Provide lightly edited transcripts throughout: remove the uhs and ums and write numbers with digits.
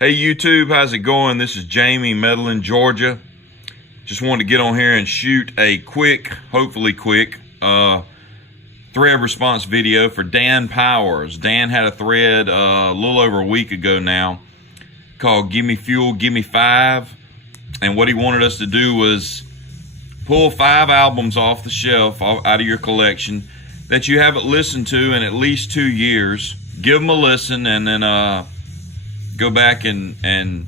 Hey YouTube, how's it going? This is Jamie, Medellin, Georgia. Just wanted to get on here and shoot a quick, hopefully quick, thread response video for Dan Powers. Dan had a thread a little over a week ago now called Gimme Fuel, Gimme 5. And what he wanted us to do was pull 5 albums off the shelf, out of your collection, that you haven't listened to in at least 2 years. Give them a listen and then go back and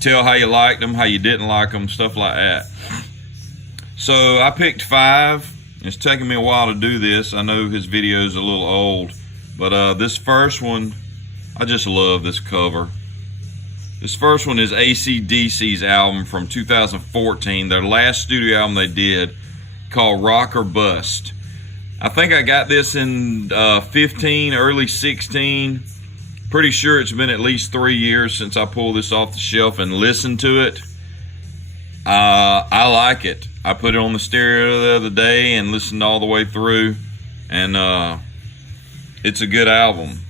tell how you liked them, how you didn't like them, stuff like that. So I picked 5. It's taken me a while to do this. I know his video is a little old, but this first one, I just love this cover. This first one is AC/DC's album from 2014, their last studio album they did, called Rock or Bust. I think I got this in 15, early 16. Pretty sure it's been at least 3 years since I pulled this off the shelf and listened to it. I like it. I put it on the stereo the other day and listened all the way through, and it's a good album.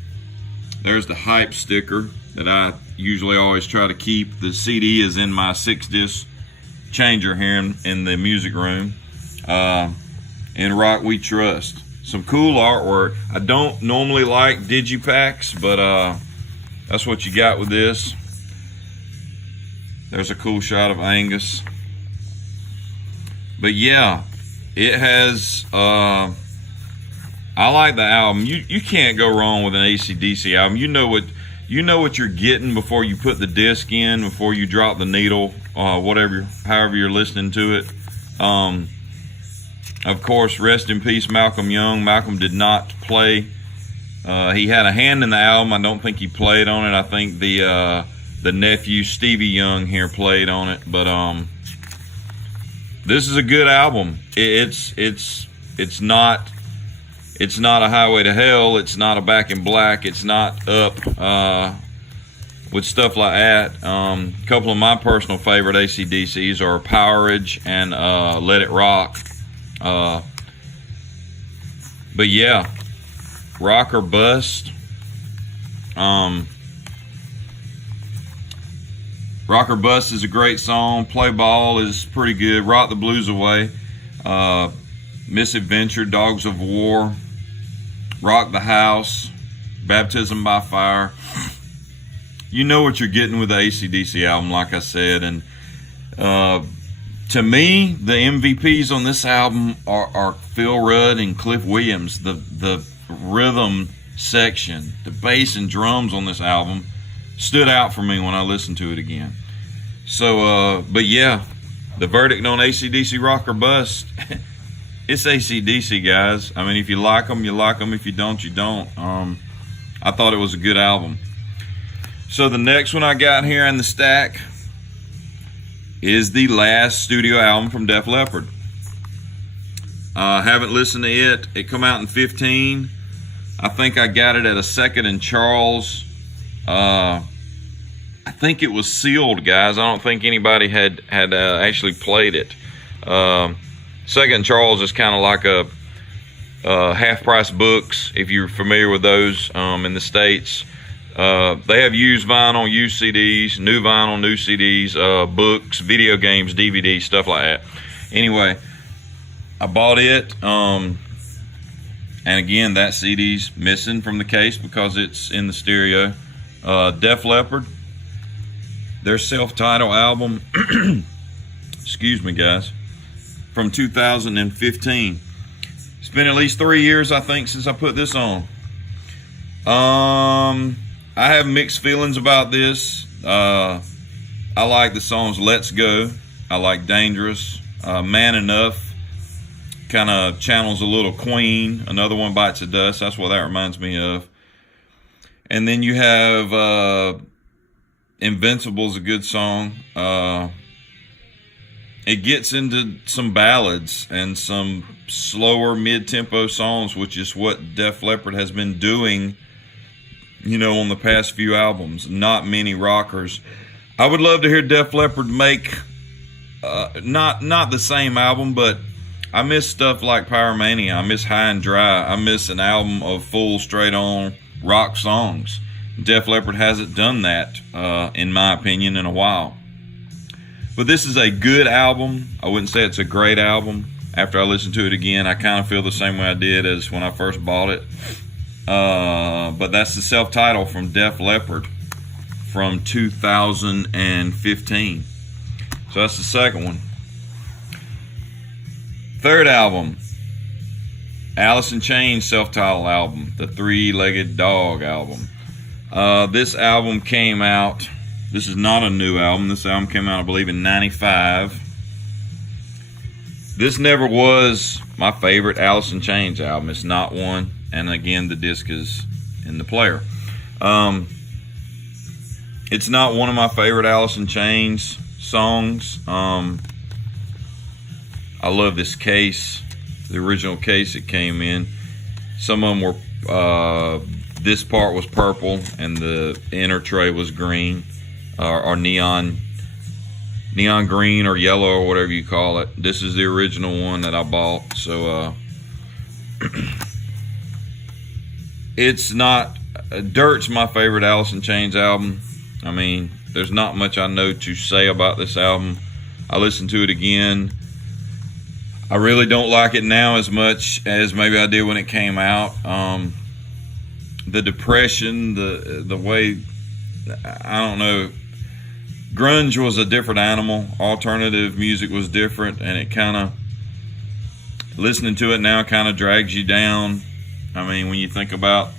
There's the hype sticker that I usually always try to keep. The CD is in my 6-disc changer here in the music room. In Rock We Trust. Some cool artwork. I don't normally like digipacks, but that's what you got with this. There's a cool shot of Angus. But yeah, it has I like the album. You can't go wrong with an AC/DC album. You know what you're getting before you put the disc in, before you drop the needle, however you're listening to it. Of course, rest in peace, Malcolm Young. Malcolm did not play. He had a hand in the album. I don't think he played on it. I think the nephew Stevie Young here played on it. But this is a good album. It's not a Highway to Hell. It's not a Back in Black. It's not Up with stuff like that. A couple of my personal favorite AC/DCs are Powerage and Let It Rock. But yeah, Rock or Bust. Rock or Bust is a great song. Play Ball is pretty good. Rock the Blues Away. Misadventure, Dogs of War. Rock the House. Baptism by Fire. You know what you're getting with the AC/DC album, like I said. And to me, the MVPs on this album are Phil Rudd and Cliff Williams. The rhythm section, the bass and drums on this album stood out for me when I listened to it again. So, but yeah, the verdict on AC/DC Rock or Bust, it's AC/DC, guys. I mean, if you like them, you like them. If you don't, you don't. I thought it was a good album. So the next one I got here in the stack is the last studio album from Def Leppard. Haven't listened to it. It come out in 15. I think I got it at a Second and Charles. I think it was sealed, guys. I don't think anybody had actually played it. Second and Charles is kind of like a half-price books, if you're familiar with those in the States. They have used vinyl, used CDs, new vinyl, new CDs, books, video games, DVDs, stuff like that. Anyway, I bought it, and again, that CD's missing from the case because it's in the stereo. Def Leppard, their self-titled album, excuse me, guys, from 2015. It's been at least 3 years, I think, since I put this on. I have mixed feelings about this. I like the songs Let's Go. I like Dangerous. Man Enough kind of channels a little Queen. Another One Bites the Dust. That's what that reminds me of. And then you have Invincible's a good song. It gets into some ballads and some slower mid-tempo songs, which is what Def Leppard has been doing, you know, on the past few albums. Not many rockers. I would love to hear Def Leppard make not the same album, but I miss stuff like Pyromania. I miss High and Dry. I miss an album of full straight on rock songs. Def Leppard hasn't done that, in my opinion, in a while. But this is a good album. I wouldn't say it's a great album. After I listen to it again, I kind of feel the same way I did as when I first bought it. But that's the self-title from Def Leppard from 2015. So that's the second one. Third album, Alice in Chains self-titled album, the Three-Legged Dog album. This album came out, this is not a new album. This album came out, I believe, in 95. This never was my favorite Alice in Chains album. It's not one. And again, the disc is in the player. It's not one of my favorite Alice in Chains songs. I love this case, the original case it came in. Some of them were, this part was purple and the inner tray was green, or neon green or yellow or whatever you call it. This is the original one that I bought. So it's not, Dirt's my favorite Alice in Chains album. I mean, there's not much I know to say about this album. I listened to it again. I really don't like it now as much as maybe I did when it came out. The depression, the way, I don't know. Grunge was a different animal. Alternative music was different, and it kind of, listening to it now kind of drags you down. I mean, when you think about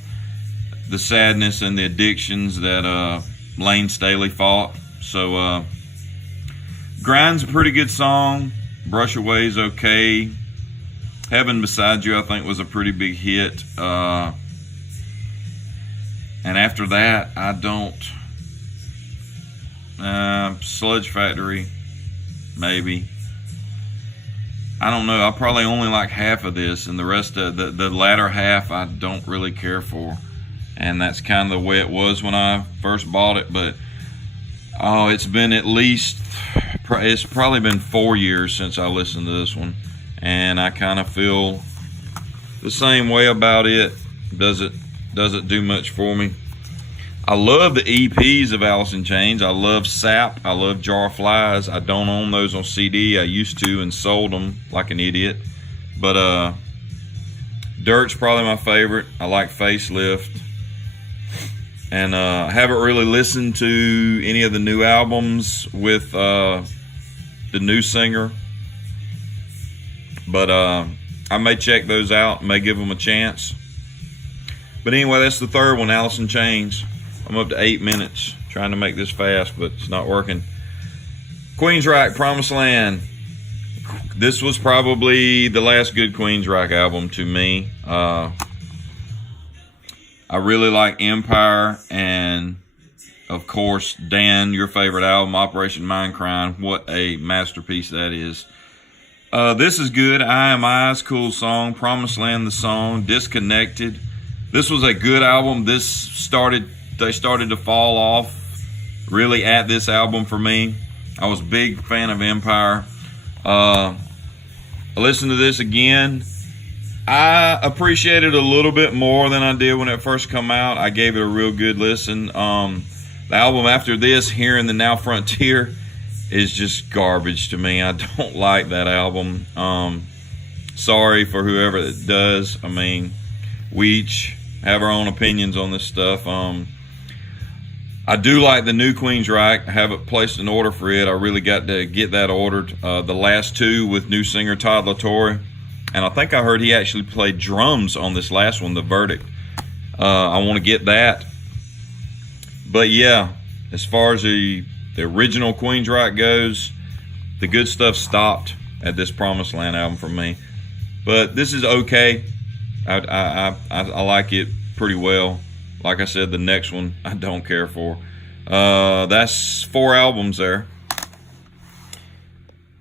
the sadness and the addictions that Lane Staley fought. So Grind's a pretty good song. Brush Away's okay. Heaven Beside You, I think, was a pretty big hit. And after that, I don't. Sludge Factory, maybe. I don't know. I probably only like half of this, and the rest of the latter half I don't really care for. And that's kind of the way it was when I first bought it. But oh, it's been at least, it's probably been 4 years since I listened to this one, and I kind of feel the same way about it. Doesn't do much for me. I love the EPs of Alice in Chains. I love Sap. I love Jar of Flies. I don't own those on CD. I used to and sold them like an idiot. But Dirt's probably my favorite. I like Facelift. And I haven't really listened to any of the new albums with the new singer. But I may check those out, may give them a chance. But anyway, that's the third one, Alice in Chains. I'm up to 8 minutes trying to make this fast, but it's not working. Queensryche, Promised Land. This was probably the last good Queensryche album to me. I really like Empire, and of course, Dan, your favorite album, Operation Mindcrime. What a masterpiece that is. This is good. I Am Eyes, cool song. Promised Land, the song. Disconnected. This was a good album. They started to fall off really at this album for me. I was a big fan of Empire. I listened to this again. I appreciate it a little bit more than I did when it first come out. I gave it a real good listen. The album after this, Here in the Now Frontier, is just garbage to me. I don't like that album. Sorry for whoever it does. I mean, we each have our own opinions on this stuff. I do like the new Queensryche. I haven't placed an order for it. I really got to get that ordered. The last two with new singer Todd La Torre. And I think I heard he actually played drums on this last one, The Verdict. I want to get that. But yeah, as far as the original Queensryche goes, the good stuff stopped at this Promised Land album for me. But this is okay. I like it pretty well. Like I said, the next one I don't care for. That's 4 albums there.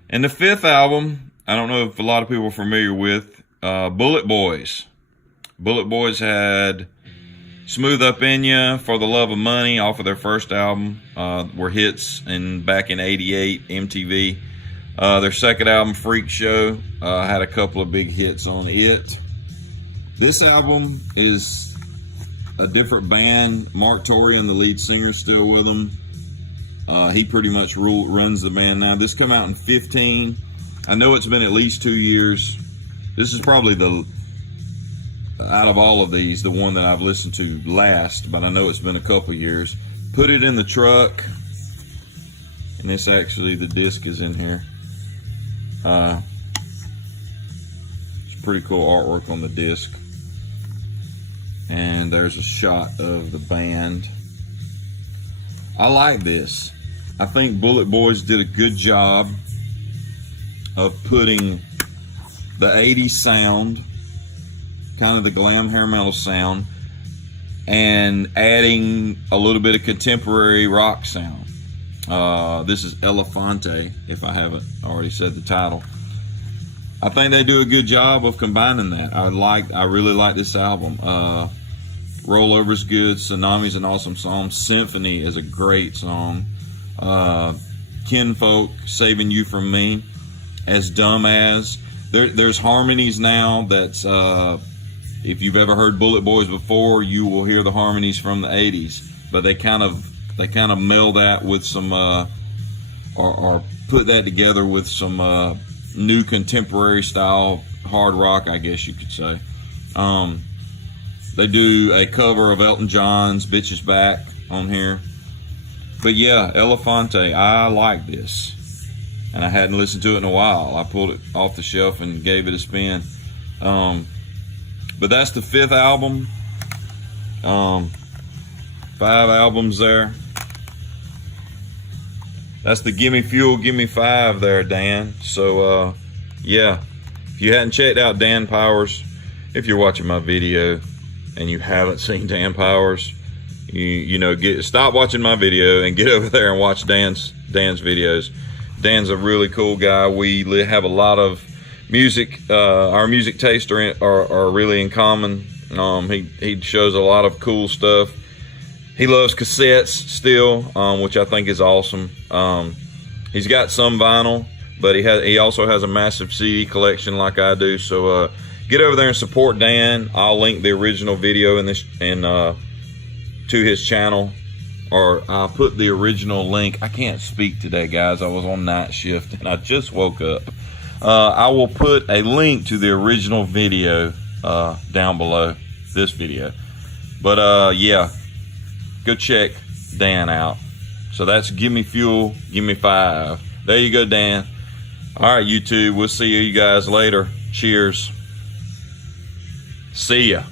And the 5th album, I don't know if a lot of people are familiar with, Bullet Boys. Bullet Boys had Smooth Up In Ya, For the Love of Money off of their first album. Were hits back in '88, MTV. Their second album, Freak Show, had a couple of big hits on it. This album is a different band. Mark Torian, the lead singer, is still with them. He pretty much runs the band now. This come out in 15. I know it's been at least 2 years. This is probably out of all of these, the one that I've listened to last, but I know it's been a couple years. Put it in the truck, and this actually, the disc is in here. It's pretty cool artwork on the disc. And there's a shot of the band. I like this. I think Bullet Boys did a good job of putting the 80s sound, kind of the glam hair metal sound, and adding a little bit of contemporary rock sound. This is Elefante, if I haven't already said the title. I think they do a good job of combining that. I really like this album. Rollover's good. Tsunami's an awesome song. Symphony is a great song. Kinfolk, Saving You From Me. As Dumb As. There's harmonies now that's, if you've ever heard Bullet Boys before, you will hear the harmonies from the 80s. But they kind of meld that with some, or put that together with some new contemporary style hard rock, I guess you could say. They do a cover of Elton John's Bitches Back on here. But yeah, Elefante, I like this. And I hadn't listened to it in a while. I pulled it off the shelf and gave it a spin. But that's the 5th album. 5 albums there. That's the Gimme Fuel, Gimme 5 there, Dan. So, yeah. If you hadn't checked out Dan Powers, if you're watching my video and you haven't seen Dan Powers, stop watching my video and get over there and watch Dan's videos. Dan's a really cool guy. We have a lot of music. Our music tastes are really in common. He shows a lot of cool stuff. He loves cassettes still, which I think is awesome. He's got some vinyl, but he also has a massive CD collection like I do. So get over there and support Dan. I'll link the original video to his channel. Or I'll put the original link. I can't speak today, guys. I was on night shift and I just woke up. I will put a link to the original video down below this video. But yeah, go check Dan out. So that's Gimme Fuel, Gimme 5. There you go, Dan. All right, YouTube. We'll see you guys later. Cheers. See ya.